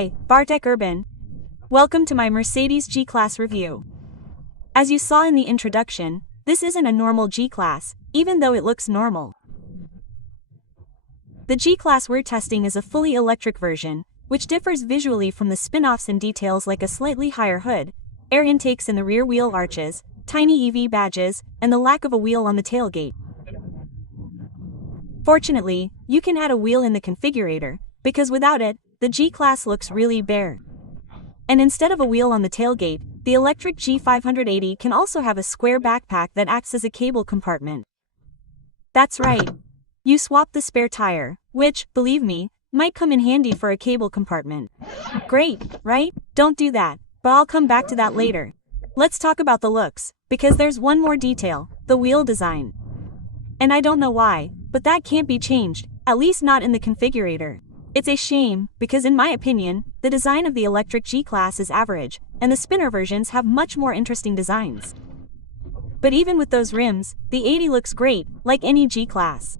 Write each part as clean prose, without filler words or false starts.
Hi, Bartek Urban. Welcome to my Mercedes G-Class review. As you saw in the introduction, this isn't a normal G-Class, even though it looks normal. The G-Class we're testing is a fully electric version, which differs visually from the spin-offs in details like a slightly higher hood, air intakes in the rear wheel arches, tiny EV badges, and the lack of a wheel on the tailgate. Fortunately, you can add a wheel in the configurator, because without it, the G-Class looks really bare. And instead of a wheel on the tailgate, the electric G580 can also have a square backpack that acts as a cable compartment. That's right. You swap the spare tire, which, believe me, might come in handy for a cable compartment. Great, right? Don't do that, but I'll come back to that later. Let's talk about the looks, because there's one more detail, the wheel design. And I don't know why, but that can't be changed, at least not in the configurator. It's a shame, because in my opinion, the design of the electric G-Class is average, and the spinner versions have much more interesting designs. But even with those rims, the 80 looks great, like any G-Class.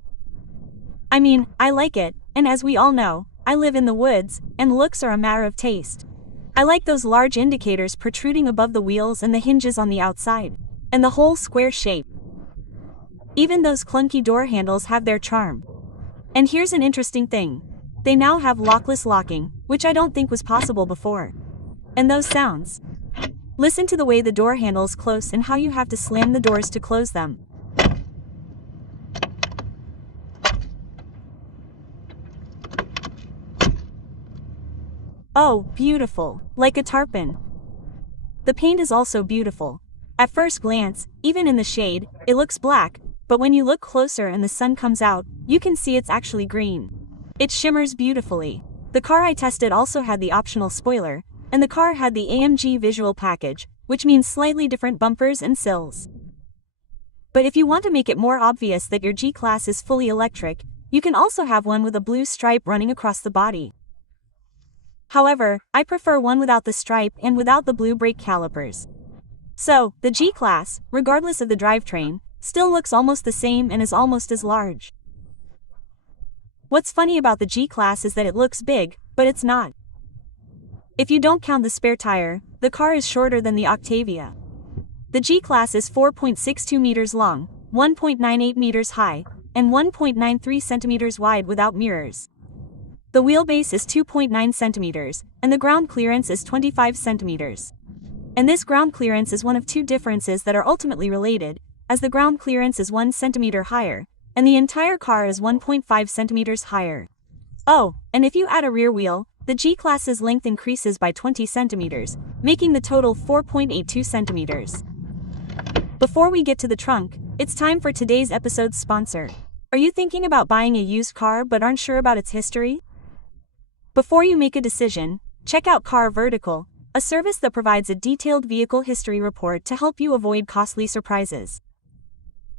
I mean, I like it, and as we all know, I live in the woods, and looks are a matter of taste. I like those large indicators protruding above the wheels and the hinges on the outside, and the whole square shape. Even those clunky door handles have their charm. And here's an interesting thing. They now have lockless locking, which I don't think was possible before. And those sounds. Listen to the way the door handles close and how you have to slam the doors to close them. Oh, beautiful, like a tarpon. The paint is also beautiful. At first glance, even in the shade, it looks black, but when you look closer and the sun comes out, you can see it's actually green. It shimmers beautifully. The car I tested also had the optional spoiler, and the car had the AMG visual package, which means slightly different bumpers and sills. But if you want to make it more obvious that your G-Class is fully electric, you can also have one with a blue stripe running across the body. However, I prefer one without the stripe and without the blue brake calipers. So, the G-Class, regardless of the drivetrain, still looks almost the same and is almost as large. What's funny about the G-Class is that it looks big, but it's not. If you don't count the spare tire, the car is shorter than the Octavia. The G-Class is 4.62 meters long, 1.98 meters high, and 1.93 centimeters wide without mirrors. The wheelbase is 2.9 centimeters, and the ground clearance is 25 centimeters. And this ground clearance is one of two differences that are ultimately related, as the ground clearance is 1 centimeter higher, and the entire car is 1.5 centimeters higher. Oh, and if you add a rear wheel, the G-Class's length increases by 20 centimeters, making the total 4.82 centimeters. Before we get to the trunk, it's time for today's episode's sponsor. Are you thinking about buying a used car but aren't sure about its history? Before you make a decision, check out Car Vertical, a service that provides a detailed vehicle history report to help you avoid costly surprises.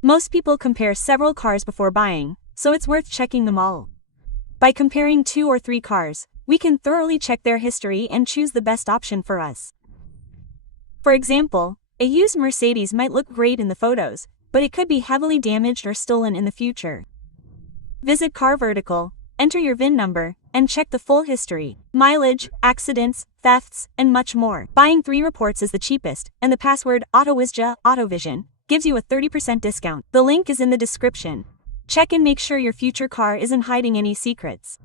Most people compare several cars before buying, so it's worth checking them all. By comparing 2 or 3 cars, we can thoroughly check their history and choose the best option for us. For example, a used Mercedes might look great in the photos, but it could be heavily damaged or stolen in the future. Visit Car Vertical, enter your VIN number, and check the full history, mileage, accidents, thefts, and much more. Buying 3 reports is the cheapest, and the password AutoVision gives you a 30% discount. The link is in the description. Check and make sure your future car isn't hiding any secrets.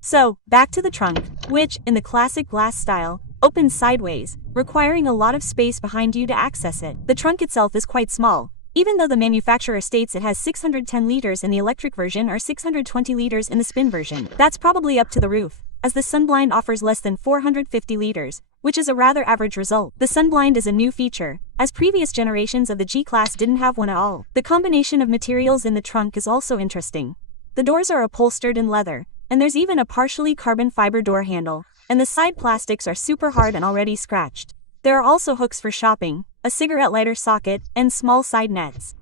So, back to the trunk, which, in the classic glass style, opens sideways, requiring a lot of space behind you to access it. The trunk itself is quite small, even though the manufacturer states it has 610 liters in the electric version or 620 liters in the spin version. That's probably up to the roof, as the sunblind offers less than 450 liters, which is a rather average result. The sunblind is a new feature, as previous generations of the G-Class didn't have one at all. The combination of materials in the trunk is also interesting. The doors are upholstered in leather, and there's even a partially carbon fiber door handle, and the side plastics are super hard and already scratched. There are also hooks for shopping, a cigarette lighter socket, and small side nets.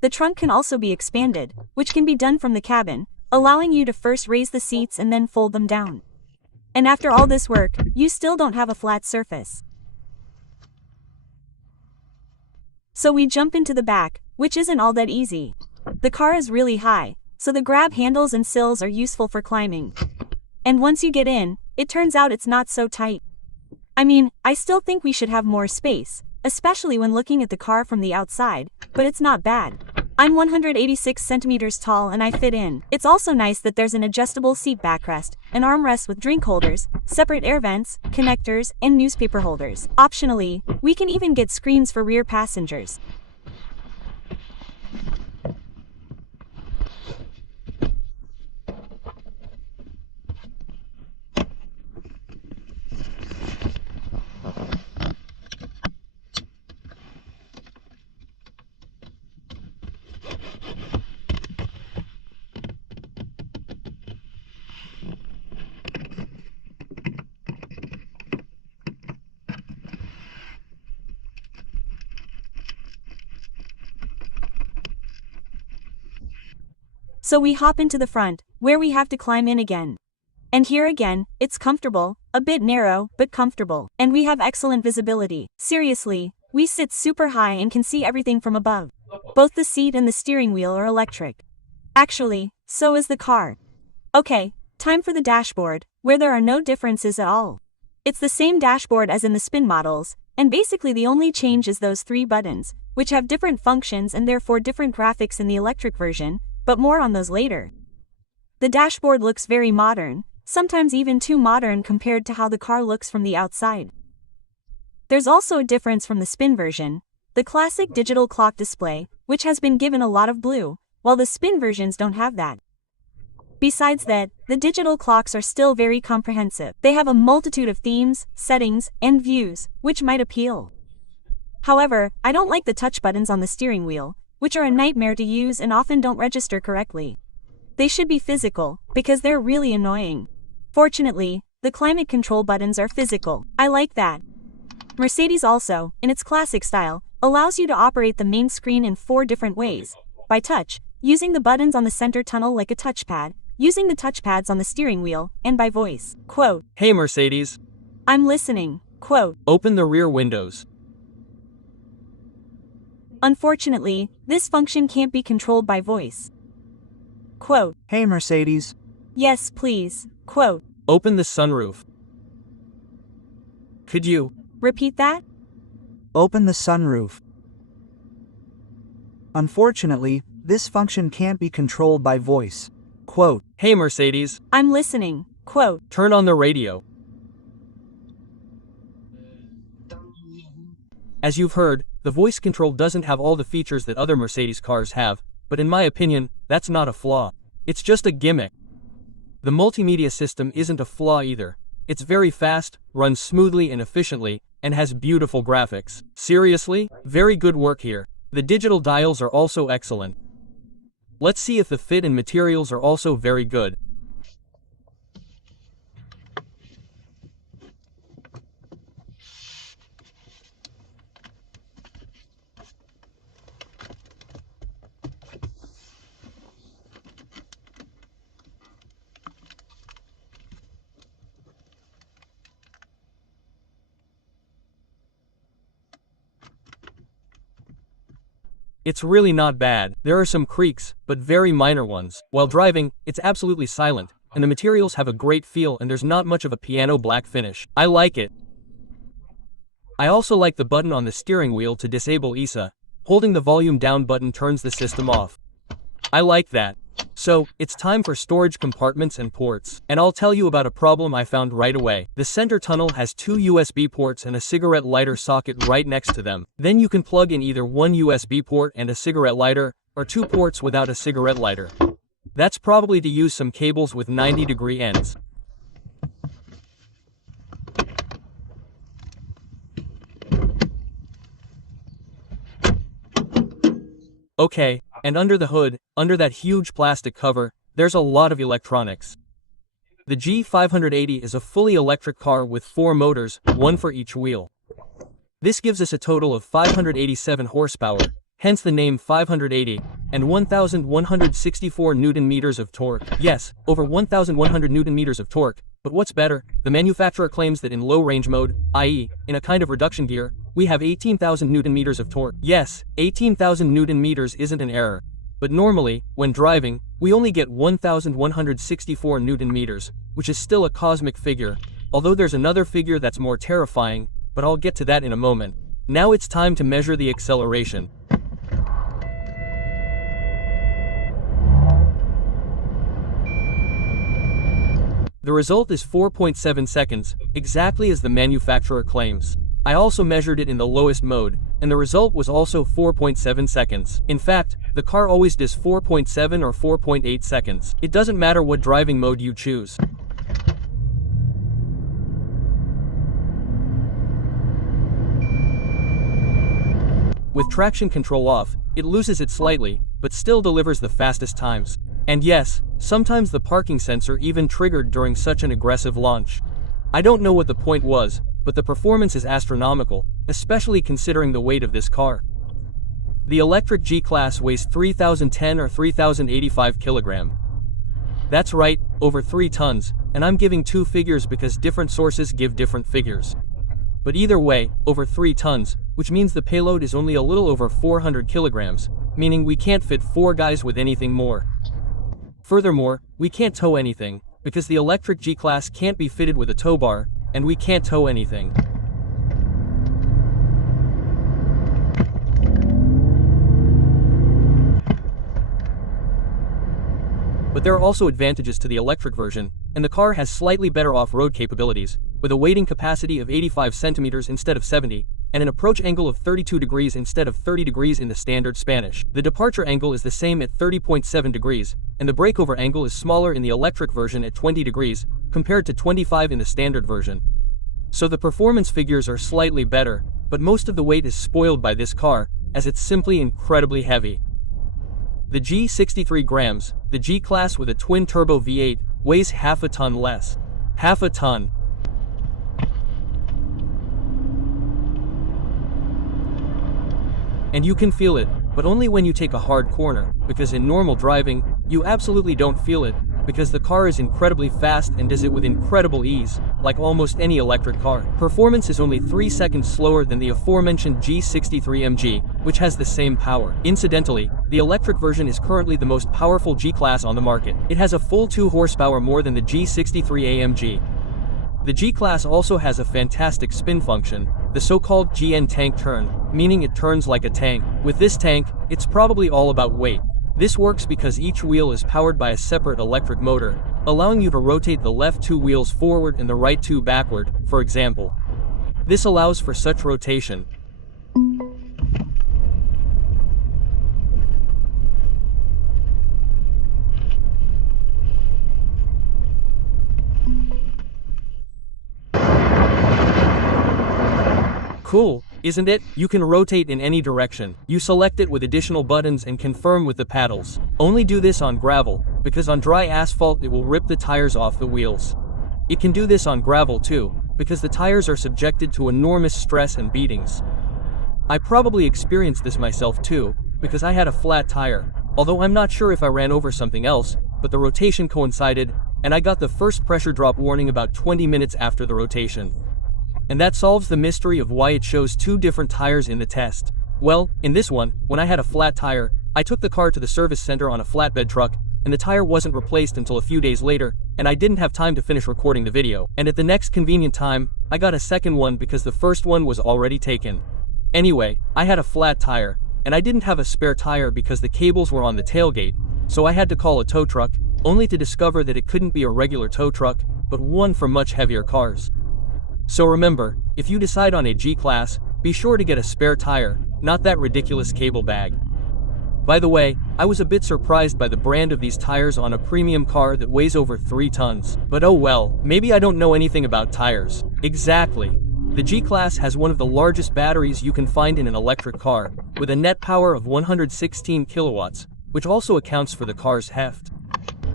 The trunk can also be expanded, which can be done from the cabin, allowing you to first raise the seats and then fold them down. And after all this work, you still don't have a flat surface. So we jump into the back, which isn't all that easy. The car is really high, so the grab handles and sills are useful for climbing. And once you get in, it turns out it's not so tight. I mean, I still think we should have more space, especially when looking at the car from the outside, but it's not bad. I'm 186 centimeters tall and I fit in. It's also nice that there's an adjustable seat backrest, an armrest with drink holders, separate air vents, connectors, and newspaper holders. Optionally, we can even get screens for rear passengers. So we hop into the front, where we have to climb in again. And here again, it's comfortable, a bit narrow, but comfortable. And we have excellent visibility. Seriously, we sit super high and can see everything from above. Both the seat and the steering wheel are electric. Actually, so is the car. Okay, time for the dashboard, where there are no differences at all. It's the same dashboard as in the spin models, and basically the only change is those 3 buttons, which have different functions and therefore different graphics in the electric version, but more on those later. The dashboard looks very modern, sometimes even too modern compared to how the car looks from the outside. There's also a difference from the spin version, the classic digital clock display, which has been given a lot of blue, while the spin versions don't have that. Besides that, the digital clocks are still very comprehensive. They have a multitude of themes, settings, and views, which might appeal. However, I don't like the touch buttons on the steering wheel, which are a nightmare to use and often don't register correctly. They should be physical, because they're really annoying. Fortunately, the climate control buttons are physical. I like that. Mercedes also, in its classic style, allows you to operate the main screen in 4 different ways. By touch, using the buttons on the center tunnel like a touchpad, using the touchpads on the steering wheel, and by voice. Quote, "Hey Mercedes. I'm listening." Quote, Open the rear windows. unfortunately, this function can't be controlled by voice. Quote, Hey Mercedes. yes please. Quote, Open the sunroof. Could you? repeat that? Open the sunroof. Unfortunately, this function can't be controlled by voice. Quote, Hey Mercedes. I'm listening. Quote, Turn on the radio. As you've heard, the voice control doesn't have all the features that other Mercedes cars have, but in my opinion, that's not a flaw. It's just a gimmick. The multimedia system isn't a flaw either. It's very fast, runs smoothly and efficiently, and has beautiful graphics. Seriously, very good work here. The digital dials are also excellent. Let's see if the fit and materials are also very good. It's really not bad. There are some creaks, but very minor ones. While driving, it's absolutely silent, and the materials have a great feel and there's not much of a piano black finish. I like it. I also like the button on the steering wheel to disable ESA. Holding the volume down button turns the system off. I like that. So, it's time for storage compartments and ports. And I'll tell you about a problem I found right away. The center tunnel has 2 USB ports and a cigarette lighter socket right next to them. Then you can plug in either one USB port and a cigarette lighter, or 2 ports without a cigarette lighter. That's probably to use some cables with 90-degree ends. Okay, and under the hood, under that huge plastic cover, there's a lot of electronics. The G580 is a fully electric car with 4 motors, 1 for each wheel. This gives us a total of 587 horsepower, hence the name 580, and 1,164 Newton-meters of torque. Yes, over 1,100 Newton-meters of torque, but what's better, the manufacturer claims that in low-range mode, i.e., in a kind of reduction gear, we have 18,000 Newton-meters of torque. Yes, 18,000 Newton-meters isn't an error. But normally, when driving, we only get 1,164 Newton-meters, which is still a cosmic figure, Although there's another figure that's more terrifying, but I'll get to that in a moment. Now it's time to measure the acceleration. The result is 4.7 seconds, exactly as the manufacturer claims. I also measured it in the lowest mode, and the result was also 4.7 seconds. In fact, the car always does 4.7 or 4.8 seconds. It doesn't matter what driving mode you choose. With traction control off, it loses it slightly, but still delivers the fastest times. And yes, sometimes the parking sensor even triggered during such an aggressive launch. I don't know what the point was, but the performance is astronomical, especially considering the weight of this car. The electric G-Class weighs 3,010 or 3,085 kilograms. That's right, over 3 tons, and I'm giving two figures because different sources give different figures. But either way, over 3 tons, which means the payload is only a little over 400 kilograms, meaning we can't fit 4 guys with anything more. Furthermore, we can't tow anything, because the electric G-Class can't be fitted with a tow bar, and we can't tow anything. But there are also advantages to the electric version, and the car has slightly better off-road capabilities, with a weighting capacity of 85 centimeters instead of 70, and an approach angle of 32 degrees instead of 30 degrees in the standard Spanish. The departure angle is the same at 30.7 degrees, and the breakover angle is smaller in the electric version at 20 degrees, compared to 25 in the standard version. So the performance figures are slightly better, but most of the weight is spoiled by this car, as it's simply incredibly heavy. The G63 grams, the G-Class with a twin-turbo V8, weighs half a ton less. Half a ton. And you can feel it, but only when you take a hard corner, because in normal driving, you absolutely don't feel it, because the car is incredibly fast and does it with incredible ease, like almost any electric car. Performance is only 3 seconds slower than the aforementioned G63 MG, which has the same power. Incidentally, the electric version is currently the most powerful G-Class on the market. It has a full 2 horsepower more than the G63 AMG. The G-Class also has a fantastic spin function, the so-called GN tank turn, meaning it turns like a tank. With this tank, it's probably all about weight. This works because each wheel is powered by a separate electric motor, allowing you to rotate the left 2 wheels forward and the right 2 backward, for example. This allows for such rotation. Cool, isn't it? You can rotate in any direction. You select it with additional buttons and confirm with the paddles. Only do this on gravel, because on dry asphalt it will rip the tires off the wheels. It can do this on gravel too, because the tires are subjected to enormous stress and beatings. I probably experienced this myself too, because I had a flat tire, although I'm not sure if I ran over something else, but the rotation coincided, and I got the first pressure drop warning about 20 minutes after the rotation. And that solves the mystery of why it shows 2 different tires in the test. Well, in this one, when I had a flat tire, I took the car to the service center on a flatbed truck, and the tire wasn't replaced until a few days later, and I didn't have time to finish recording the video. And at the next convenient time, I got a second one because the first one was already taken. Anyway, I had a flat tire, and I didn't have a spare tire because the cables were on the tailgate, so I had to call a tow truck, only to discover that it couldn't be a regular tow truck, but one for much heavier cars. So remember, if you decide on a G-Class, be sure to get a spare tire, not that ridiculous cable bag. By the way, I was a bit surprised by the brand of these tires on a premium car that weighs over 3 tons. But oh well, maybe I don't know anything about tires. Exactly. The G-Class has one of the largest batteries you can find in an electric car, with a net power of 116 kilowatts, which also accounts for the car's heft.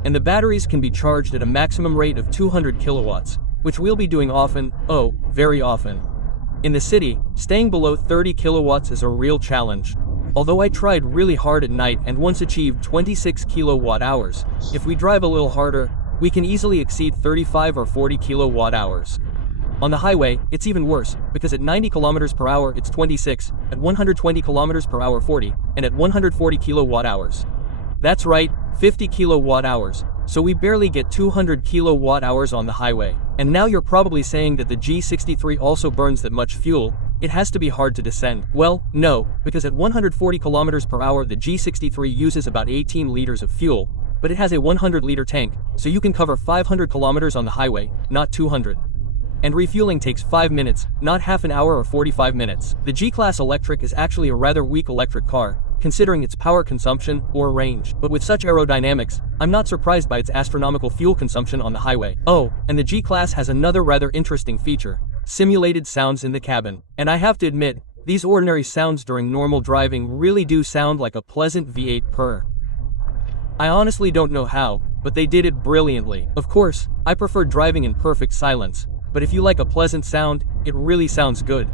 And the batteries can be charged at a maximum rate of 200 kilowatts, which we'll be doing often, oh, very often. In the city, staying below 30 kilowatts is a real challenge. Although I tried really hard at night and once achieved 26 kilowatt hours, if we drive a little harder, we can easily exceed 35 or 40 kilowatt hours. On the highway, it's even worse, because at 90 kilometers per hour it's 26, at 120 kilometers per hour 40, and at 140 kilowatt hours. That's right, 50 kilowatt hours, so we barely get 200 kilowatt-hours on the highway. And now you're probably saying that the G63 also burns that much fuel. It has to be hard to descend. Well, no, because at 140 kilometers per hour the G63 uses about 18 liters of fuel, but it has a 100-liter tank, so you can cover 500 kilometers on the highway, not 200. And refueling takes 5 minutes, not half an hour or 45 minutes. The G-Class Electric is actually a rather weak electric car, considering its power consumption or range. But with such aerodynamics, I'm not surprised by its astronomical fuel consumption on the highway. Oh, and the G-Class has another rather interesting feature: simulated sounds in the cabin. And I have to admit, these ordinary sounds during normal driving really do sound like a pleasant V8 purr. I honestly don't know how, but they did it brilliantly. Of course, I prefer driving in perfect silence, but if you like a pleasant sound, it really sounds good.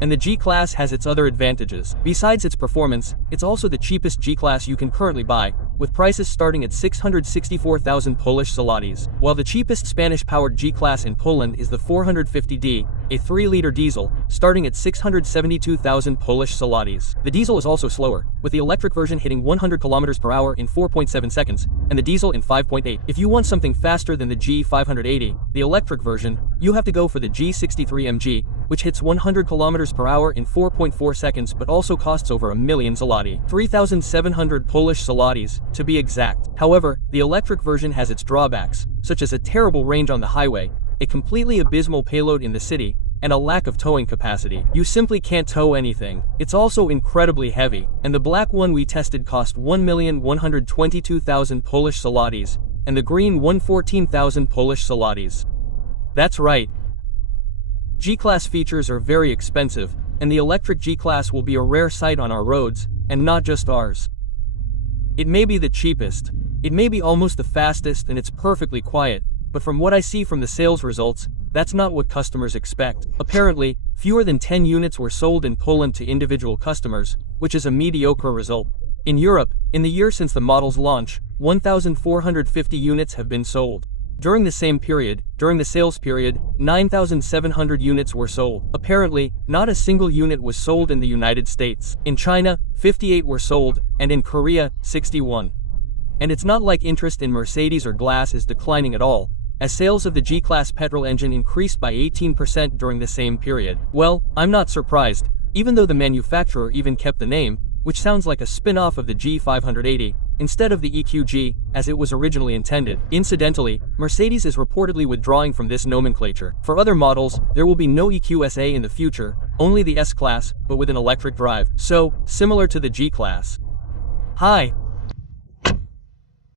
And the G-Class has its other advantages. Besides its performance, it's also the cheapest G-Class you can currently buy, with prices starting at 664,000 Polish zlotys, while the cheapest Spanish-powered G-Class in Poland is the 450D, a 3-liter diesel, starting at 672,000 Polish zlotys. The diesel is also slower, with the electric version hitting 100 km per hour in 4.7 seconds, and the diesel in 5.8. If you want something faster than the G580, the electric version, you have to go for the G63 MG, which hits 100 km per hour in 4.4 seconds but also costs over a million zloty, 3,700 Polish zlotys, to be exact. However, the electric version has its drawbacks, such as a terrible range on the highway, a completely abysmal payload in the city, and a lack of towing capacity. You simply can't tow anything. It's also incredibly heavy, and the black one we tested cost 1,122,000 Polish zlotys, and the green 114,000 Polish zlotys. That's right. G-Class features are very expensive, and the electric G-Class will be a rare sight on our roads, and not just ours. It may be the cheapest, it may be almost the fastest, and it's perfectly quiet, but from what I see from the sales results, that's not what customers expect. Apparently, fewer than 10 units were sold in Poland to individual customers, which is a mediocre result. In Europe, in the year since the model's launch, 1,450 units have been sold. During the same period, during the sales period, 9,700 units were sold. Apparently, not a single unit was sold in the United States. In China, 58 were sold, and in Korea, 61. And it's not like interest in Mercedes or glass is declining at all, as sales of the G-Class petrol engine increased by 18% during the same period. Well, I'm not surprised, even though the manufacturer even kept the name, which sounds like a spin-off of the G580, instead of the EQG, as it was originally intended. Incidentally, Mercedes is reportedly withdrawing from this nomenclature. For other models, there will be no EQSA in the future, only the S-Class, but with an electric drive. So, similar to the G-Class. Hi,